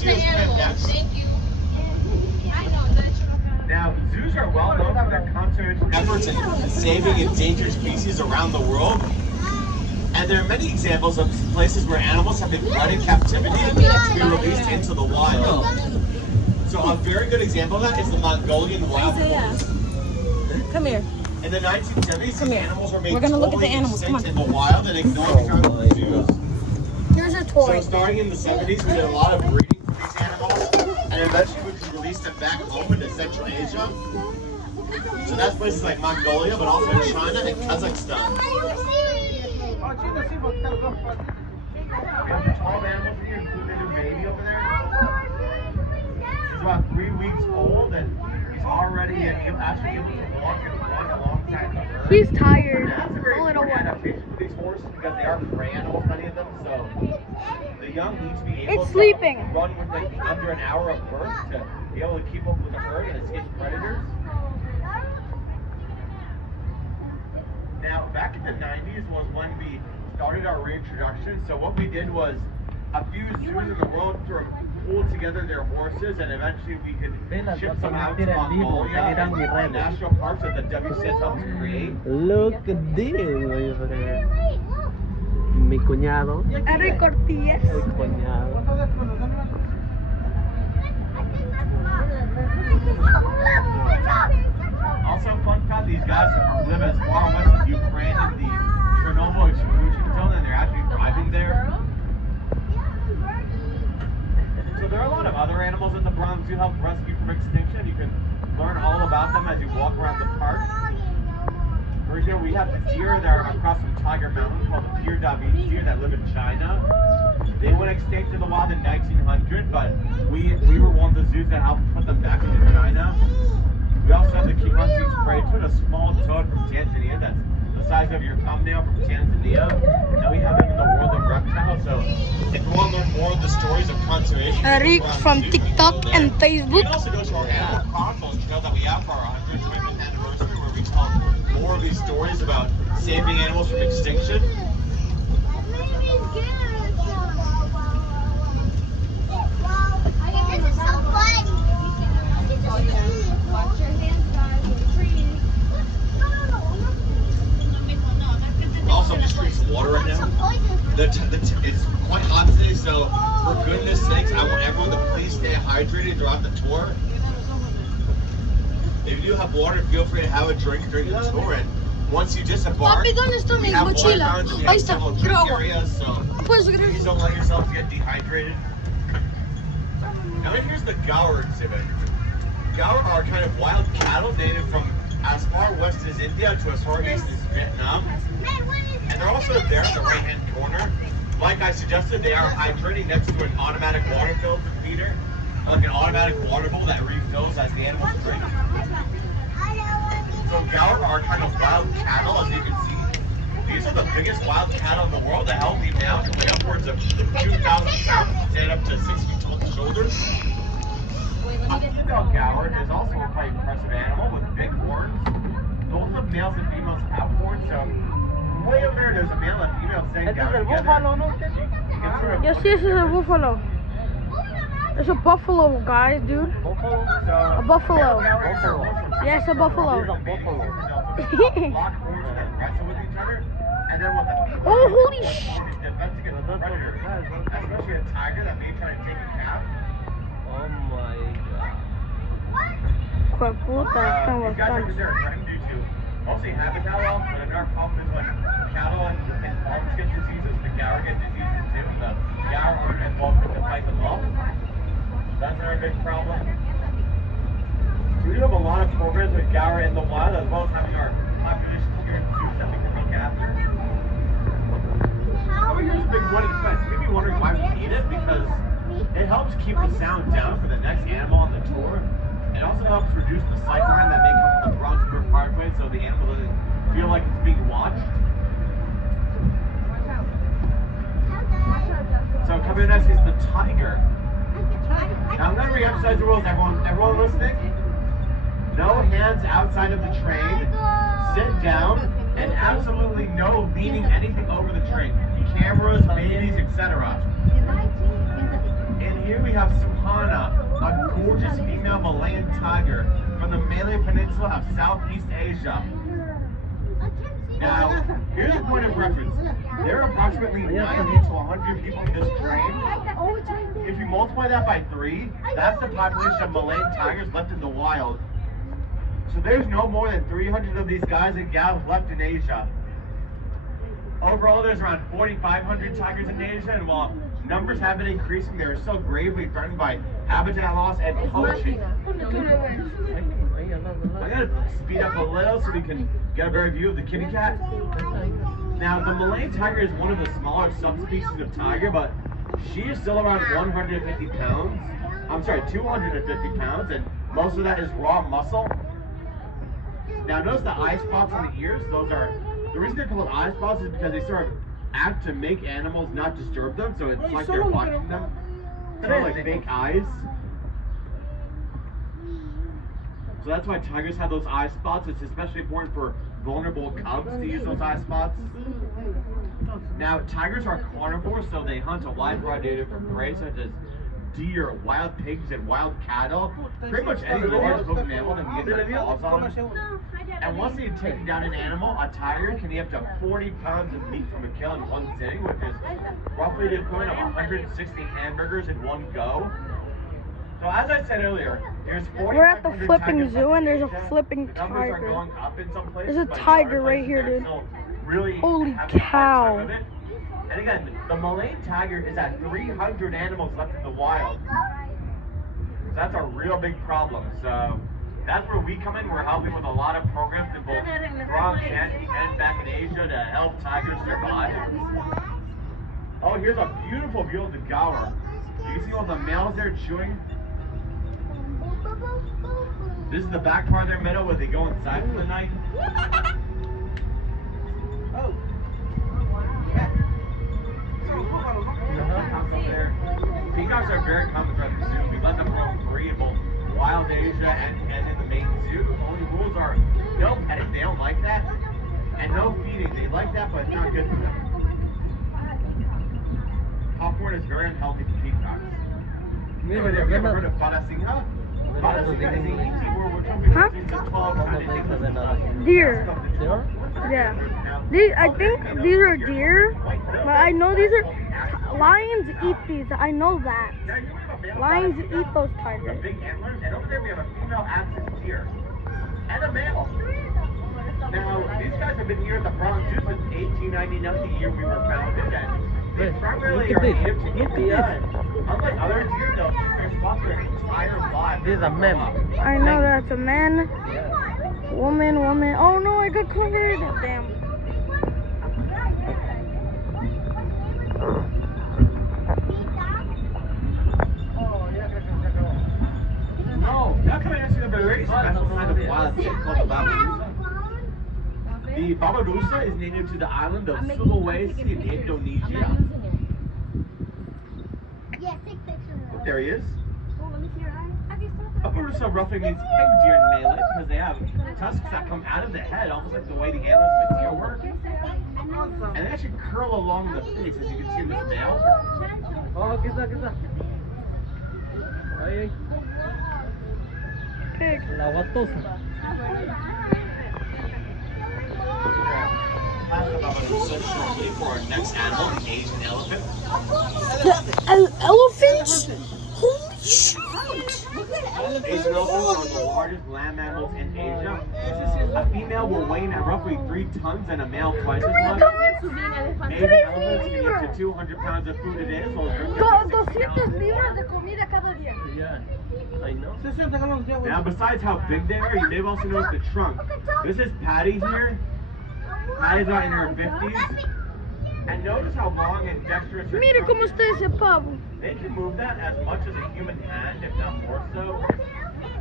see who's coming next. Thank you. Now, zoos are well known for their conservation efforts in saving endangered species around the world. And there are many examples of places where animals have been bred in captivity to be released into the wild. So a very good example of that is the Mongolian wild boars. Come here. In the 1970s, these animals were made We're gonna look at the totally animals. Come extinct on. in the wild and ignored throughout the zoos. Here's a So toy. starting in the 70s, we did a lot of breeding for these animals, and eventually we could release them back home into Central Asia. So that's places like Mongolia, but also China and Kazakhstan. We have the 12 animals in here, including the new baby over there. He's about 3 weeks old, and he's already actually able to walk and run alongside the herd. He's tired. That's a very A little important one. adaptation for these horses because they are prey animals, many of them. So the young need to be able It's to sleeping. run with like under an hour of birth to be able to keep up with the herd and escape predators. Now, back in the 90s was when we started our reintroduction. So what we did was a few zoos in the world sort of pulled together their horses, and eventually we could ship them out to Mongolia and national parks that the WCS helps create. Look at this, my friend. Mi cuñado. Eric Cortez. El cuñado. Also, fun fact, these guys live as far west as Ukraine in the Chernobyl exclusion zone, and they're actually thriving there. So there are a lot of other animals that the Bronx Zoo help rescue from extinction. You can learn all about them as you walk around the park. For example, we have the deer that are across from Tiger Mountain called the Pierre David deer that live in China. They went extinct in the wild in 1900, but we were one of the zoos that helped put them back into China. We also have the Kihansi spray toad, a small toad from Tanzania that's the size of your thumbnail from Tanzania. And we have them in the world of reptiles. So if you want to learn more of the stories of conservation, Eric from TikTok and you Facebook. can also go to our Animal Chronicles trail that we have for our 125th anniversary, where we tell more of these stories about saving animals from extinction. Also, I'm just drinking some water right now. It's quite hot today, so for goodness sakes, I want everyone to please stay hydrated throughout the tour. If you do have water, feel free to have a drink during the tour. And once you disembark, Papi, ¿dónde está we mi have water mochila? fountains and we Ahí have está, several quiero drink agua. areas, so Pues, please don't let yourselves get dehydrated. Now here's the Gaur exhibit. Gaur are kind of wild cattle native from as far west as India to as far east as Vietnam. And they're also there in the right-hand corner. Like I suggested, they are hydrating next to an automatic water filter feeder, like an automatic water bowl that refills as the animals drink. So Gaur are kind of wild cattle, as you can see. These are the biggest wild cattle in the world. The healthy male can weigh upwards of 2,000 pounds and stand up to 6 feet tall shoulders. A female Gaur is also a quite impressive animal with big horns. Both the males and females have horns, so way over there's a male and female saying Gaur together. Yes, this is a buffalo. It's a buffalo, guys, dude. A buffalo. Yes, a buffalo. Oh, holy shit. Especially a tiger that may try to take a calf. Oh my god. Hijo de puta, están These guys are bastante. there trying due to mostly habitat loss, but another problem is when cattle and farms get diseases, the Gaur get diseases too. The Gaur aren't involved to fight them off. That's another big problem. So we have a lot of programs with Gaur in the wild, as well as having our population here in zoos that we can look after. Over here's a big wooden fence. You may be wondering why we need it, because it helps keep the sound down for the next animal on the tour. It also helps reduce the cycle time that may come from the Bronx River Parkway, so the animal doesn't feel like it's being watched. So coming next is the tiger. Now I'm going to re-emphasize the rules, everyone listening. No hands outside of the train. Sit down, and absolutely no leaning anything over the train. Cameras, babies, etc. In here we have Sapana, a gorgeous female Malayan tiger from the Malay Peninsula of Southeast Asia. Now, here's a point of reference. There are approximately 90 to 100 people in this train. If you multiply that by 3, that's the population of Malayan tigers left in the wild. So there's no more than 300 of these guys and gals left in Asia. Overall, there's around 4,500 tigers in Asia, and while numbers have been increasing, they are still gravely threatened by habitat loss and poaching. I gotta speed up a little so we can get a better view of the kitty cat. Now, the Malayan tiger is one of the smaller subspecies of tiger, but she is still around 150 pounds. I'm sorry, 250 pounds, and most of that is raw muscle. Now, notice the eye spots on the ears. Those are, the reason they're called eye spots is because they sort of act to make animals not disturb them, so it's like they're watching them. Sort of like fake eyes. So that's why tigers have those eye spots. It's especially important for vulnerable cubs to use those eye spots. Now, tigers are carnivores, so they hunt a wide variety of different prey, such as deer, wild pigs, and wild cattle. Pretty much any large hoofed mammal that can get their claws on. And once they've taken down an animal, a tiger can eat up to 40 pounds of meat from a kill in one sitting, which is roughly the equivalent of 160 hamburgers in one go. So as I said earlier, there's 4,500 We're at the flipping tigers zoo and there's left a in Asia. flipping The numbers are tiger. going up in some places, There's a but in tiger other right places, here, they're dude. still really Holy having a hard time cow. of it. And again, the Malayan tiger is at 300 animals left in the wild. So that's a real big problem. So that's where we come in. We're helping with a lot of programs in both France and back in Asia to help tigers survive. Oh, here's a beautiful view of the gaur. Do you see all the males there chewing? This is the back part of their meadow where they go inside for the night. Oh. Peacocks are very common throughout the zoo. We let them roam free in both wild Asia and in the main zoo. The only rules are no petting, they don't like that, and no feeding. They like that, but it's not good for them. Popcorn is very unhealthy for peacocks. Have you ever heard of Parasingha? Parasingha is an eating which Huh? is a tall kind of Deer. Yeah. These, I think these are deer, but I know these are lions eat these. I know that. Lions eat those tigers. Big antlers, and over there we have a female axis deer and a male. Now, these guys have been here at the Bronx Zoo since 1899, the year we were founded, and they primarily are native to India. And unlike other deer, they'll keep their spots their entire lives. This is a man. I know that's a man, woman. Oh no, I got covered. Damn. No, that's what I asked you about a very special kind of wild pig called the Babirusa. The Babirusa is native to the island of Sulawesi in Indonesia. Yeah, take pictures. Oh, there he is. Oh, let me see your eye. Babirusa roughly means pig deer in Malay because they have tusks that come out of the head, almost like the way the antlers of a deer work. And they actually curl along the face, as you can see in this male. Oh, kita. Ay, Pig. la watosa. Shortly for our next animal, the Asian elephant. The elephants? Holy shoot! Asian elephants are the largest land mammals in Asia. A female will weigh in at roughly 3 tons and a male twice as much. Asian elephants can eat up to 200 pounds of food a day, as well as drink up to 60 pounds. libras de comida cada día. Yeah, I know. Now, besides how big they are, you may have also noticed the trunk. This is Patty here. Patty's not in her 50s. And notice how long and dexterous her Mira trunk cómo is. está ese pavo. They can move that as much as a human hand, if not more so.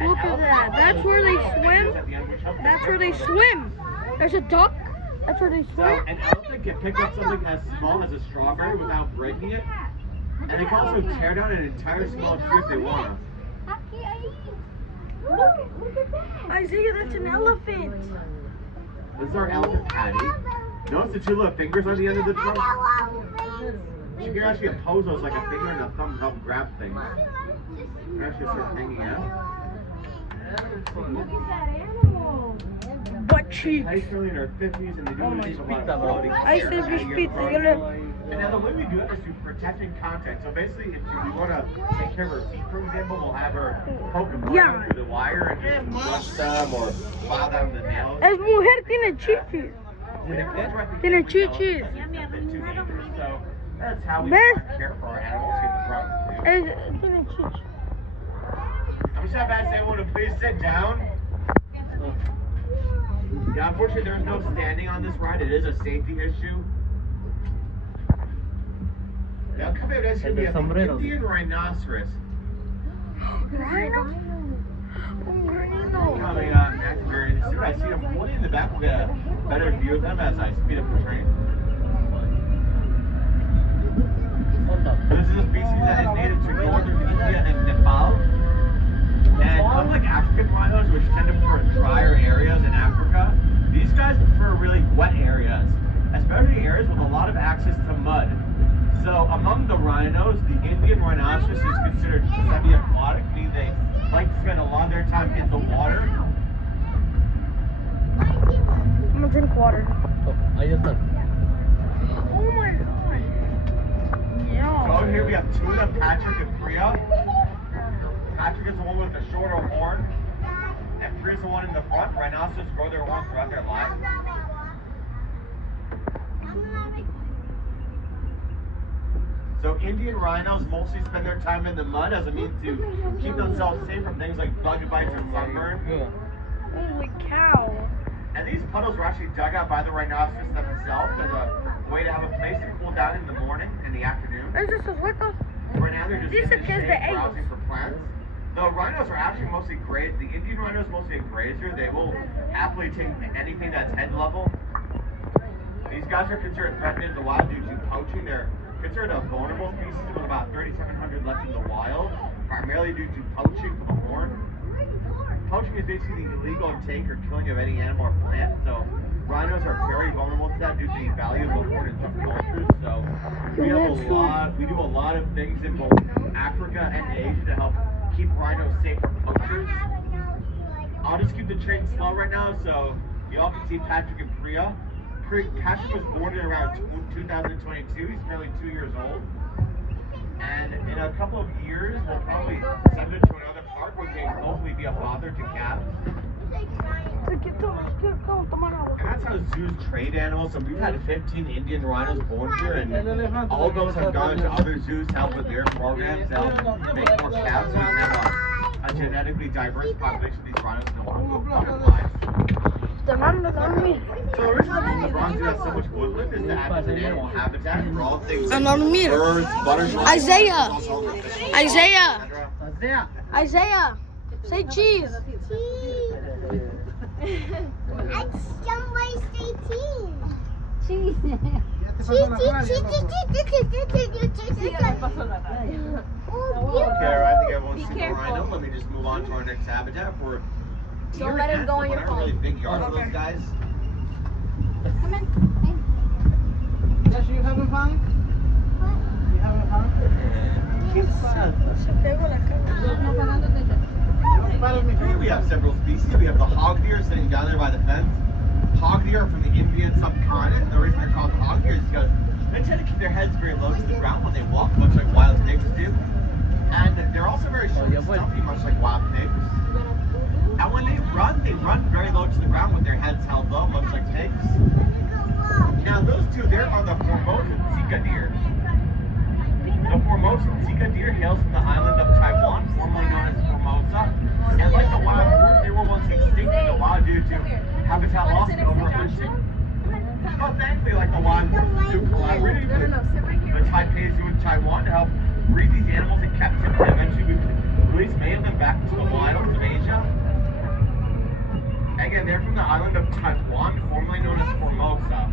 And Look at that. That's where they swim. That's where they swim. There's a duck. That's where they So, swim. an elephant can pick up something as small as a strawberry without breaking it. And they can also tear down an entire small tree if they want to. Look at that. Isaiah, that's an elephant. This is our elephant Patty. Notice the 2 little fingers on the end of the trunk? You can actually pose those like a finger and a thumbs up grab thing. They're actually start hanging out. Butt cheeks. He's currently in her 50s and they do receive a lot of quality I care said as we they speak. get grown. And now the way we do it is through protecting contact. So basically, if we want to take care of her feet, for example, we'll have her poke them Yeah. through the wire and just brush them or file down the nails. Es mujer tiene chichis. Tiene chichis. So that's how we ¿Ves? care for our animals. Get the problem. Tiene chichis. I'm just about to say, everyone to please sit down. Yeah, unfortunately, there's no standing on this ride. It is a safety issue. Now, coming up next, we have the Indian rhinoceros. Rhino? Coming up next, very soon. I see them holding in the back. We'll get a better view of them as I speed up the train. This is a species that is native to northern India and Nepal. And unlike African rhinos, which tend to prefer drier areas in Africa, these guys prefer really wet areas, especially areas with a lot of access to mud. So among the rhinos, the Indian rhinoceros is considered semi-aquatic, meaning they like to spend a lot of their time in the water. I'm gonna drink water. Ahí está. Oh my god. So Yeah. over here we have Tuna, Patrick, and Priya. Patrick is the one with the shorter horn, and Priya is the one in the front. Rhinoceros grow their horns throughout their life. So Indian rhinos mostly spend their time in the mud as a means to keep themselves safe from things like bug bites and sunburn. Holy cow. And these puddles were actually dug out by the rhinoceros themselves as a way to have a place to cool down in the morning and the afternoon. Es de sus huecos. Right now they're just Dice in the que es de shade ellos. browsing for plants. The rhinos are actually mostly grazed. The Indian rhino is mostly a grazer. They will happily take anything that's head level. These guys are considered threatened in the wild due to poaching. They're considered a vulnerable species with about 3,700 left in the wild, primarily due to poaching for the horn. Poaching is basically the illegal intake or killing of any animal or plant, so rhinos are very vulnerable to that due to the value of the horn in some cultures. So we do a lot of things in both Africa and Asia to help keep rhinos safe from poachers. I'll just keep the train slow right now so y'all can see Patrick and Priya. Patrick was born in around 2022. He's nearly 2 years old. And in a couple of years, we'll probably send him to another park where he can hopefully be a father to calves. And that's how zoos trade animals. So we've had 15 Indian rhinos born here, and all of those have gone to other zoos to help with their programs to help make more calves. So we can have a genetically diverse population of these rhinos and butterflies. So the reason that the Bronx Zoo has so much woodland is to act as an animal habitat for all things like birds, butterflies, Isaiah. also fish, Isaiah. etc. Isaiah. Say cheese. Somebody say cheese. Okay, I think everyone's seen the rhino. Let me just move on to our next habitat for Don't let him go on your phone. Really big yard for those guys. Come in. Yes, you having fun? You having fun? Here we have several species. We have the hog deer sitting down there by the fence. Hog deer are from the Indian subcontinent. The reason they're called hog deer is because they tend to keep their heads very low to the ground when they walk, much like wild pigs do. And they're also very short and stumpy, much like wild pigs. And when they run very low to the ground with their heads held low, much like pigs. Now those two there are the Formosan Sika deer. The Formosan Sika deer hails from the island of Taiwan, formerly known as Formosa. And like the wild horse, they were once extinct in the wild due to habitat loss and overhunting. But thankfully, like the wild horse, the zoo collaborated with the Taipei Zoo in Taiwan to help breed these animals in captivity. Eventually, we could release many of them back to the wilds of Asia. Again, they're from the island of Taiwan, formerly known as Formosa.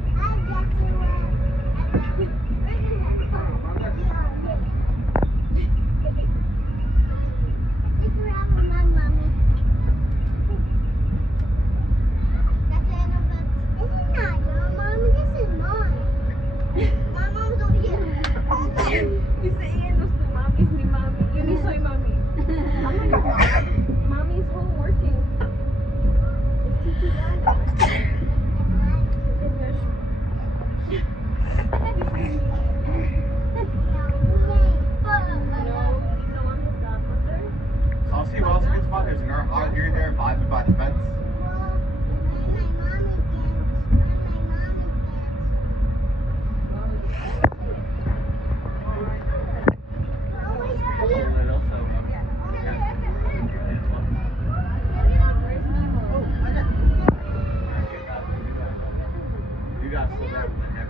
You got to slow down with the heck.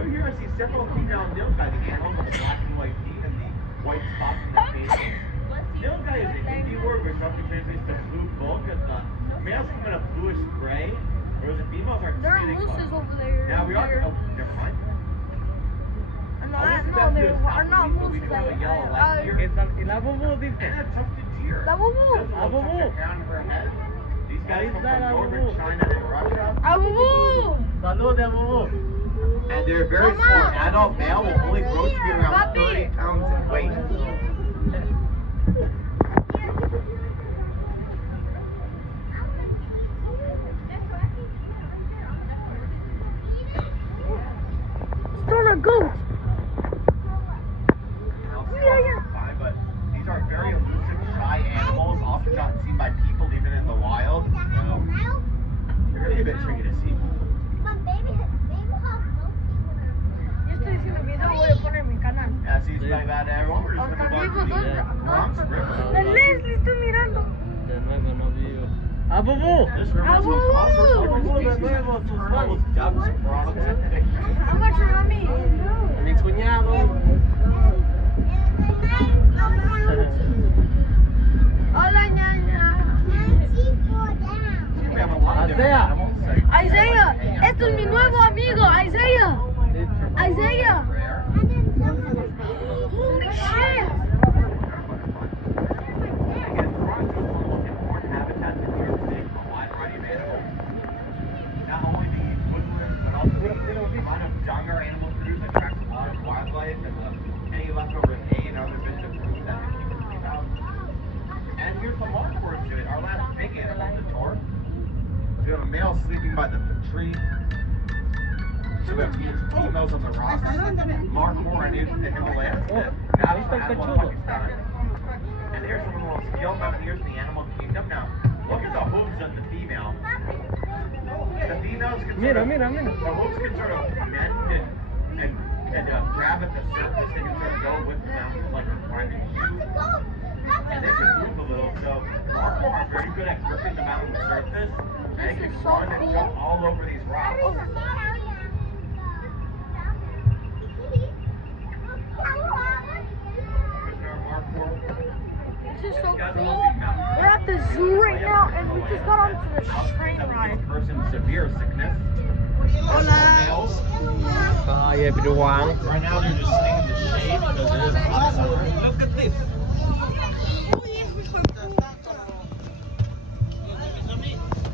Over here I see several female nilgai, the animals with the black and white feet and the white spots in their faces. Nilgai is a Hindi word which roughly translates to blue bulk, as the males come in a bluish gray, whereas the females are There are tanning mooses color. over there. Now we are. Oh, never mind. No, there are not mooses. We do have a yellow light here. ¿Y la Bubu dice? And a tufted deer. La Bubu. There's a La little Bubu. tuft down her head. These guys come Ahí está la from northern Bubu. China and Russia. Abubu! Salud, ya Bubu. And they're very Mama. small. An adult male will only grow to be around Papi. 30 pounds in weight. Stone a goat. Fine, but these are very elusive, shy animals, often not seen by people, even in the wild. So they're really a bit tricky to see. Yo estoy diciendo video, voy a poner en mi canal. Yeah, see, it's like that, everyone. We're just Hasta gonna vivo move on to dos. the Bronx River. La Leslie, estoy mirando. De nuevo no vivo. ¡Ah, Bubu! This river is with all sorts of different Bubu, de species. nuevo, tus Turtles, ducks, frogs. I'm watching mommy. Mi cuñado. Hola, ñaña. We have a lot of different Isaiah. animals. Like Isaiah, esto es mi nuevo amigo, Isaiah. Isaiah. rare. Holy shit. Again, frogs are one of the most important habitats in New York City for a wide variety of animals. Not only the woodlands, but also the amount of dung our animals produce attracts a lot of wildlife and any leftover hay and other bits of food that they keep to keep out. And here's the markhor exhibit, our last big animal to tour. We have a male sleeping by the tree. So we have females on the rocks. Markhor are native to the Himalayas. Now it's animal in Pakistan. And here's some of the most skilled mountaineers in the animal kingdom. Now, look at the hooves of the female. The females can Mira, sort of, mira, mira. the hooves can sort of bend and grab at the surface. They can sort of go with the mountains like a climbing shoe. And they can move a little. So Markhor are very good at gripping the mountain surface. And they can run and jump all over these rocks. This is so cool. We're at the zoo right now, and we just got onto the train ride. Person severe sickness. Hola. Males. Hi, everyone. Right now they're just sitting in the shade because it is a hot summer. Look at this.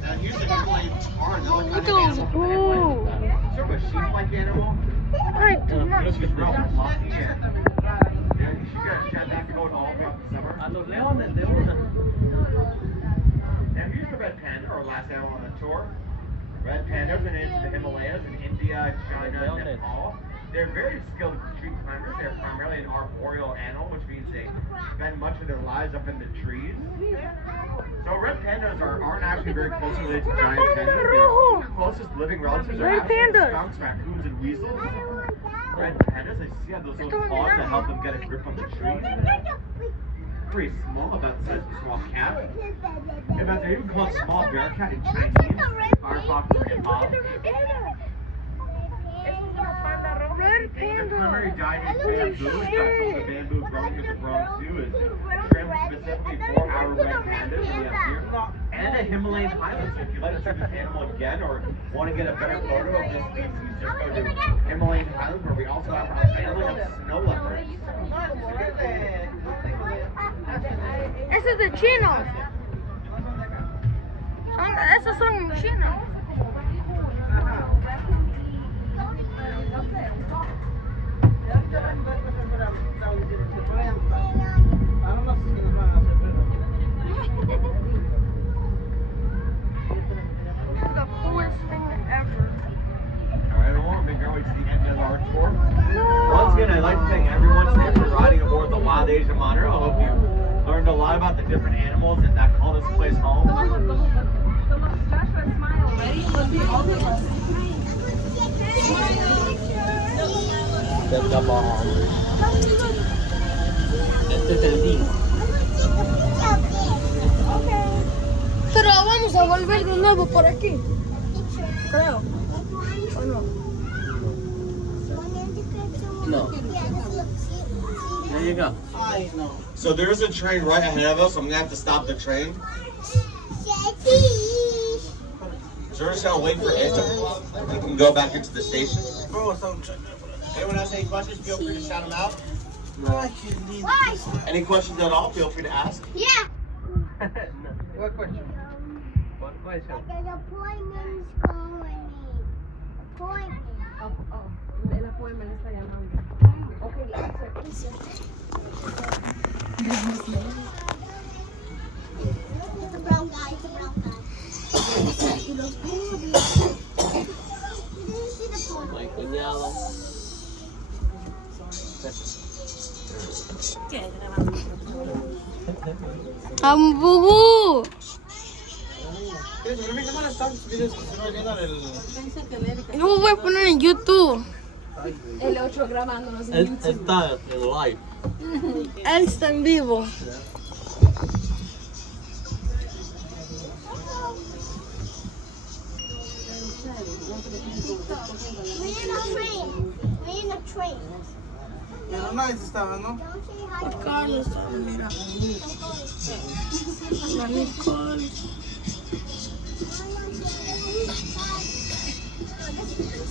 Now here's a Himalayan tar, another kind of those. animal. from the Himalayas. Sort of a sheep-like animal. I do not. Looks real fluffy and yeah, you should get that to go all throughout the summer. A los leones de una. Now here's the red panda, our last animal on the tour. Red pandas are native to the Himalayas in India, China, and Nepal. They're very skilled tree climbers. They're primarily an arboreal animal, which means they spend much of their lives up in the trees. So red pandas aren't actually very closely related to giant pandas. Their closest living relatives are Red actually pandas. skunks, raccoons, and weasels. Red pandas, I see have those little claws that help them get a grip on the tree. Pretty small, about the size of a small cat. In fact, they're even called small bear cat in Chinese, Firefox, or Nepal. Red Their panda. primary diet is Holy bamboo. That's some of the shit. bamboo growing in the Bronx Zoo is trimmed specifically for our red pandas we have here. And a Himalayan highland. So if you'd like to see this animal again or want to get a better photo of this species, just go to Himalayan highlands where we also have a family of snow leopards. Ese es de chinos. Esos son chinos. This is the coolest thing ever. Alright, everyone, make our way to the end of our tour. Once again, I'd like to thank everyone today for riding aboard the Wild Asian Monitor. I hope you learned a lot about the different animals and that call this place home. Este es el día. Pero vamos a a volver de nuevo por aquí. Creo. ¿O no? No. There you go. Ay, no. So there's a train right ahead of us. I'm gonna have to stop the train. George shall wait for it to. We can go back into the station. Bro, so anyone else any questions, feel free to shout them out. Any questions at all? Feel free to ask. Yeah. What question? What question? There's appointments calling me. Appointment. El appointment está llamando. Okay, answer. It's a brown guy. It's a brown guy. He looks good. You didn't see the photo. My cuñado. ¡Bubu! Yo lo voy a poner en YouTube. El 8 grabándonos en Él YouTube. está en live. Él está en vivo. We're in a train. We're in a train. Pero nice estaba, ¿no? Don't say hi. Carlos, mira. La Nicole.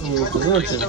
Buenas noches.